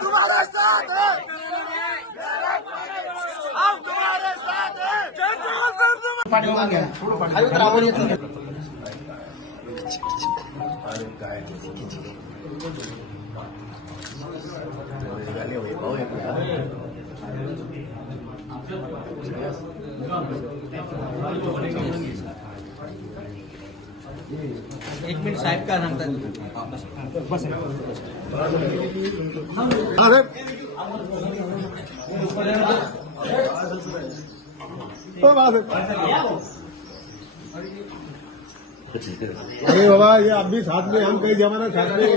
तुम्हारे साथ हैं, हम तुम्हारे साथ हैं। पाठीमागून घ्या. खाली उतरा, आवाज येत नाही. एक मिनिट साहेब काय सांगतात. अरे बाबा ये आप भी साथ में, हम कई जमाना साथ में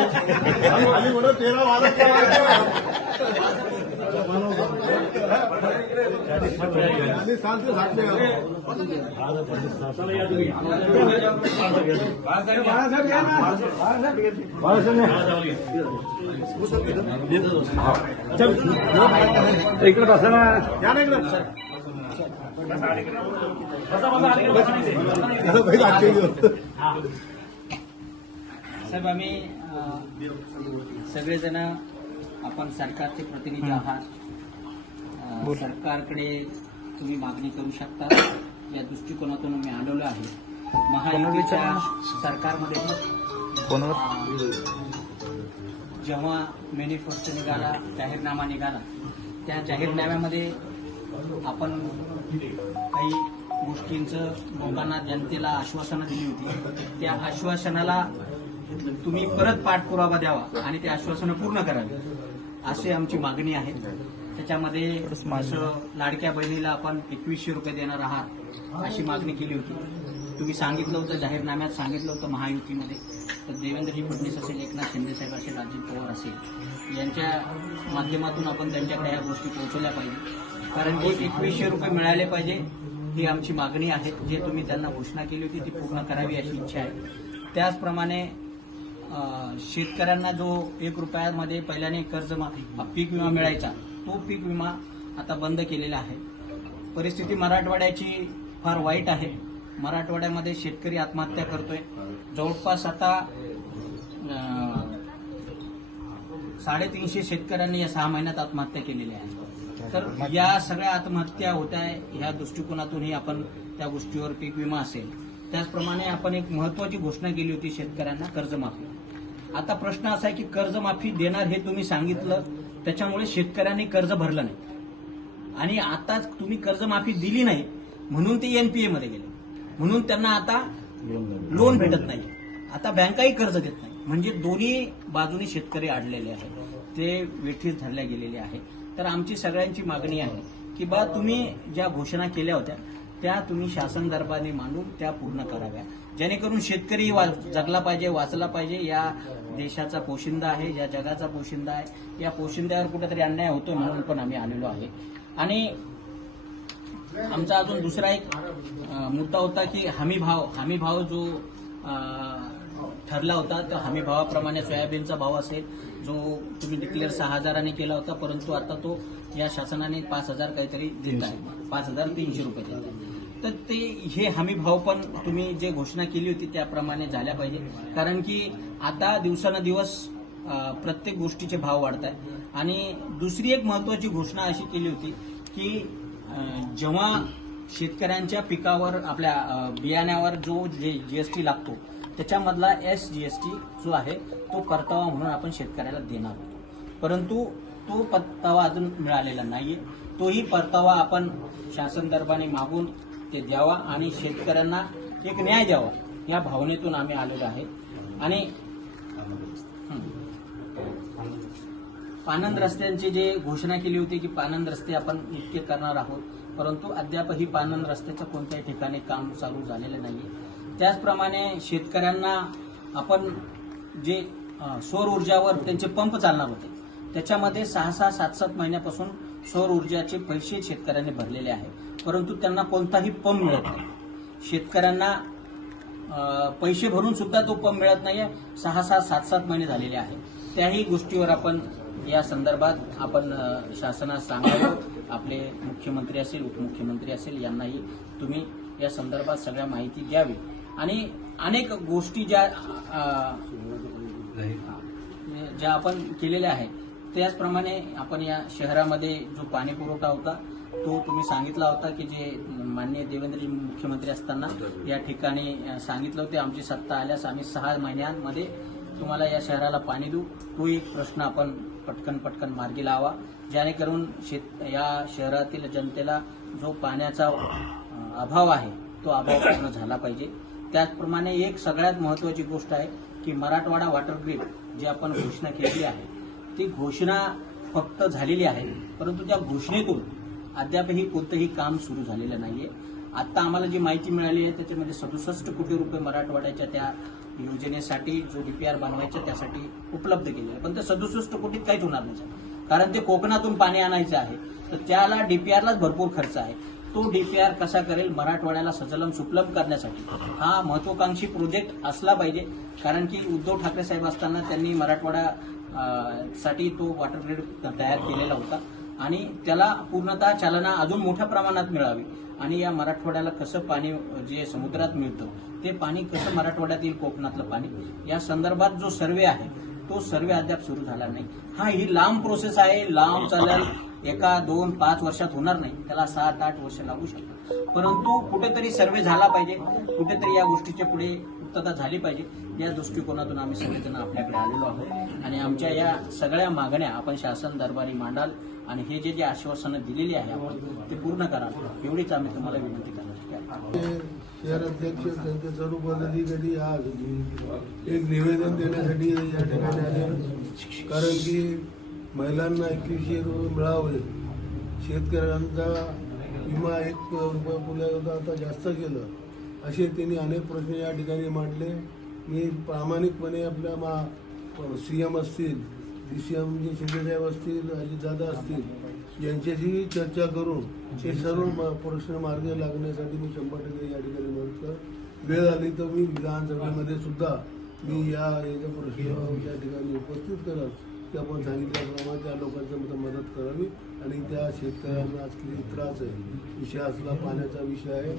हम खाली बोलो 13 वाला साल से साथ में इकडे बसा ना, या ना इकडे. साहेब आम्ही सगळेजण आपण सरकारचे प्रतिनिधी आहात. सरकारकडे तुम्ही मागणी करू शकता या दृष्टिकोनातून मी आलेलो आहे. महायुतीच्या सरकारमध्ये जेव्हा मॅनिफेस्टो निघाला, जाहीरनामा निघाला, त्या जाहीरनाम्यामध्ये आपण काही गोष्टींचं लोकांना, जनतेला आश्वासनं दिली होती. त्या आश्वासनाला तुम्ही परत पाठपुरावा द्यावा आणि ते आश्वासनं पूर्ण करावी अशी आमची मागणी आहे. त्याच्यामध्ये असं लाडक्या बहिणीला आपण 2100 रुपये देणार आहात अशी मागणी केली होती. तुम्ही सांगितलं होतं, जाहीरनाम्यात सांगितलं होतं महायुतीमध्ये, तर देवेंद्रजी फडणवीस असेल, एकनाथ शिंदेसाहेब असेल, अजित पवार असेल, यांच्या माध्यमातून आपण त्यांच्याकडे ह्या गोष्टी पोहोचवल्या पाहिजे. कारण की 2100 रुपये मिळाले पाहिजे ही आमची मागणी आहे. जे तुम्ही त्यांना घोषणा केली होती ती पूर्ण करावी अशी इच्छा आहे. त्याचप्रमाणे शेतकऱ्यांना जो 1 रुपयामध्ये पहिल्याने पीक विमा मिळायचा, तो पीक विमा आता बंद केलेला आहे. परिस्थिती मराठवाड्याची फार वाईट आहे. मराठवाड्यामध्ये शेतकरी आत्महत्या करतोय. जवळपास आता 350 शेतकऱ्यांनी या 6 महिन्यात आत्महत्या केलेल्या आहेत. तर या सगळ्या आत्महत्या होत आहे. ह्या दृष्टिकोनातूनही आपण त्या गोष्टीवर पीक विमा असेल. त्याचप्रमाणे आपण एक महत्वाची घोषणा केली होती शेतकऱ्यांना, कर्जमाफी. आता प्रश्न असा आहे की कर्जमाफी देणार हे तुम्ही सांगितलं, त्याच्यामुळे शेतकऱ्यांनी कर्ज भरलं नाही आणि आता तुम्ही कर्जमाफी दिली नाही म्हणून ते एनपीए मध्ये गेले, म्हणून त्यांना आता लोन भेटत नाही. आता बँकाही कर्ज देत नाही. म्हणजे दोन्ही बाजूनी शेतकरी अडलेले आहेत, ते वेठीस धरल्या गेलेले आहेत. तर आमची सगळ्यांची मागणी आहे की बा तुम्ही ज्या घोषणा केल्या होत्या त्या तुम्ही शासन दरबारी मांडून त्या पूर्ण कराव्या, जेणेकरून शेतकरी जगला पाहिजे, वाचला पाहिजे. या देशाचा पोशिंदा आहे, या जगाचा पोशिंदा आहे. या पोशिंद्यावर कुठेतरी अन्याय होतोय म्हणून पण आम्ही आलेलो आहे. आणि आमचा अजून दुसरा एक मुद्दा होता की हमी भाव जो ठरला होता, तर हमी भावाप्रमाणे सोयाबीनचा भाव असेल जो तुम्ही डिक्लेअर 6000 केला होता, परंतु आता तो या शासनाने 5000 काहीतरी देत आहे, 5300 रुपये देत आहे. तर ते हे हमी भाव पण तुम्ही जे घोषणा केली होती त्याप्रमाणे झाल्या पाहिजे. कारण की आता दिवसानुदिवस प्रत्येक गोष्टीचे भाव वाढत आहे. आणि दुसरी एक महत्वाची घोषणा अशी केली होती की जेव्हा शेतकऱ्यांच्या पिकावर, आपल्या बियाण्यावर जो जीएसटी लागतो त्याच्यामधला SGST जो आहे तो परतावा म्हणून आपण शेतकऱ्याला देणार होतो, परंतु तो परतावा अजून मिळालेला नाहीये. तोही परतावा आपण शासन दरबारी मागून ते द्यावा आणि शेतकऱ्यांना एक न्याय द्यावा या भावनेतून आम्ही आलेलो आहे. आणि पानंद रस्त्यांची जे घोषणा केली होती की पानंद रस्ते आपण इतके करणार आहोत, परंतु अद्यापही पानंद रस्त्याचं कोणत्याही ठिकाणी काम चालू झालेलं नाहीये. त्याचप्रमाणे शेतकऱ्यांना आपण जे सौर ऊर्जावर त्यांचे पंप चालणार होते त्याच्यामध्ये 6-6, 7-7 महिन्यापासून सौर ऊर्जाचे पैसे शेतकऱ्यांनी भरलेले आहे, परंतु त्यांना कोणताही पंप मिळत नाही. शेतकऱ्यांना पैसे भरून सुद्धा तो पंप मिळत नाहीये. 6-6, 7-7 महिने झालेले आहे. त्याही गोष्टीवर आपण या संदर्भात आपण शासनास सांगावं. आपले मुख्यमंत्री असेल, उपमुख्यमंत्री असेल, यांनाही तुम्ही या संदर्भात सगळ्या माहिती द्यावी. आणि अनेक गोष्टी ज्या आपण केलेल्या आहेत त्याचप्रमाणे आपण या शहरामध्ये जो पाणी पुरवठा होता तो तुम्ही सांगितला होता की जे माननीय देवेंद्रजी मुख्यमंत्री असताना या ठिकाणी सांगितलं होते आमची सत्ता आल्यास आम्ही 6 महिन्यांमध्ये तुम्हाला या शहराला पाणी देऊ. तो एक प्रश्न आपण पटकन मार्गी लावा, जेणेकरून या शहरातील जनतेला जो पाण्याचा अभाव आहे तो अभाव पूर्ण झाला पाहिजे. त्याचप्रमाणे एक सगळ्यात महत्त्वाची गोष्ट आहे की मराठवाडा वॉटर ग्रीड जी आपण घोषणा केली आहे ती घोषणा फक्त झालेली आहे, परंतु त्या घोषणेतून अद्यापही कोणतंही काम सुरू झालेलं नाहीये. आता आम्हाला जी माहिती मिळाली आहे त्याच्यामध्ये 67 कोटी रुपये मराठवाड्याच्या त्या योजनेसाठी जो डीपीआर बनवायचा त्यासाठी उपलब्ध केलेले, पण त्या 67 कोटीत काहीच होणार नाही, कारण ते कोकणातून पाणी आणायचं आहे. तर त्याला डीपीआरलाच भरपूर खर्च आहे. तो डीपीआर कसा करेल मराठवाड्याला सजलम सुफलम करण्यासाठी हा महत्वाकांक्षी प्रोजेक्ट असला पाहिजे. कारण की उद्धव ठाकरे साहेब असताना त्यांनी मराठवाडा साठी तो वॉटर ग्रीड तयार केलेला होता आणि त्याला पूर्णतः चालना अजून मोठ्या प्रमाणात मिळावी आणि या मराठवाड्याला कसं पाणी जे समुद्रात मिळतं ते पाणी कसं मराठवाड्यात येईल, कोकणातलं पाणी, या संदर्भात जो सर्वे आहे तो सर्वे अद्याप सुरू झाला नाही. ही लांब प्रोसेस आहे, लांब चालेल, 1, 2, 5 वर्षात होणार नाही, त्याला 7, 8 वर्ष लागू शकतात. परंतु कुठेतरी सर्वे झाला पाहिजे, कुठेतरी या गोष्टीच्या पुढे पूर्तता झाली पाहिजे. या दृष्टिकोनातून आम्ही सगळेजण आपल्याकडे आलेलो आहोत आणि आमच्या या सगळ्या मागण्या आपण शासन दरबारी मांडाल आणि हे जे आश्वासनं दिलेली आहे आपण ते पूर्ण करा, एवढीच आम्ही तुम्हाला विनंती करणार. शहर अध्यक्ष त्यांचे सर्व पदाधिकारी आज एक निवेदन देण्यासाठी या ठिकाणी आले, कारण की महिलांना 2100 रुपये मिळावे, शेतकऱ्यांचा विमा 1 रुपया पुढे होता आता जास्त केलं, असे त्यांनी अनेक प्रश्न या ठिकाणी मांडले. मी प्रामाणिकपणे आपल्या सीएम असतील, DCM जे शिंदेसाहेब असतील, अजितदादा असतील यांच्याशी चर्चा करून हे सर्व प्रश्न मार्गी लागण्यासाठी मी 100% या ठिकाणी मदत कर. वेळ आली तर मी विधानसभेमध्ये सुद्धा मी याचा प्रश्न त्या ठिकाणी उपस्थित करत की आपण सांगितल्याप्रमाणे त्या लोकांच्या मदत करावी आणि त्या शेतकऱ्यांना आज किती त्रास आहे. विषय असला पाण्याचा विषय आहे,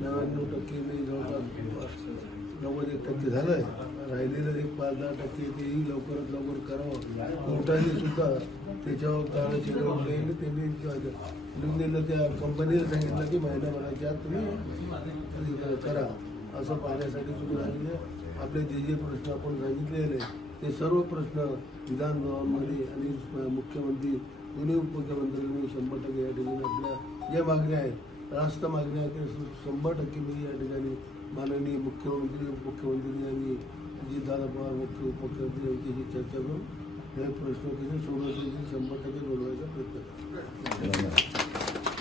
99% नाही जवळपास 90% झालं आहे, राहिलेलं 5-10% तेही लवकरात लवकर करावं. कोर्टाने सुद्धा त्याच्यावर काळ चिरवले, त्यांनी लिहिलेलं त्या कंपनीला सांगितलं की महिन्याभराच्या आत तुम्ही करा, असं पाहण्यासाठी तुम्ही सांगितलं. आपले जे प्रश्न आपण सांगितलेले ते सर्व प्रश्न विधानभवनमध्ये आणि मुख्यमंत्री दोन्ही उपमुख्यमंत्र्यांनी 100% या ठिकाणी आपल्या ज्या मागण्या आहेत रास्त मागण्या आहेत ते 100% मी या ठिकाणी माननीय मुख्यमंत्री आणि अजितदादा पवार उपमुख्यमंत्री यांच्याशी चर्चा करून हे प्रश्न कसे सोडवण्यासाठी 100% बोलवायचा प्रयत्न करतो.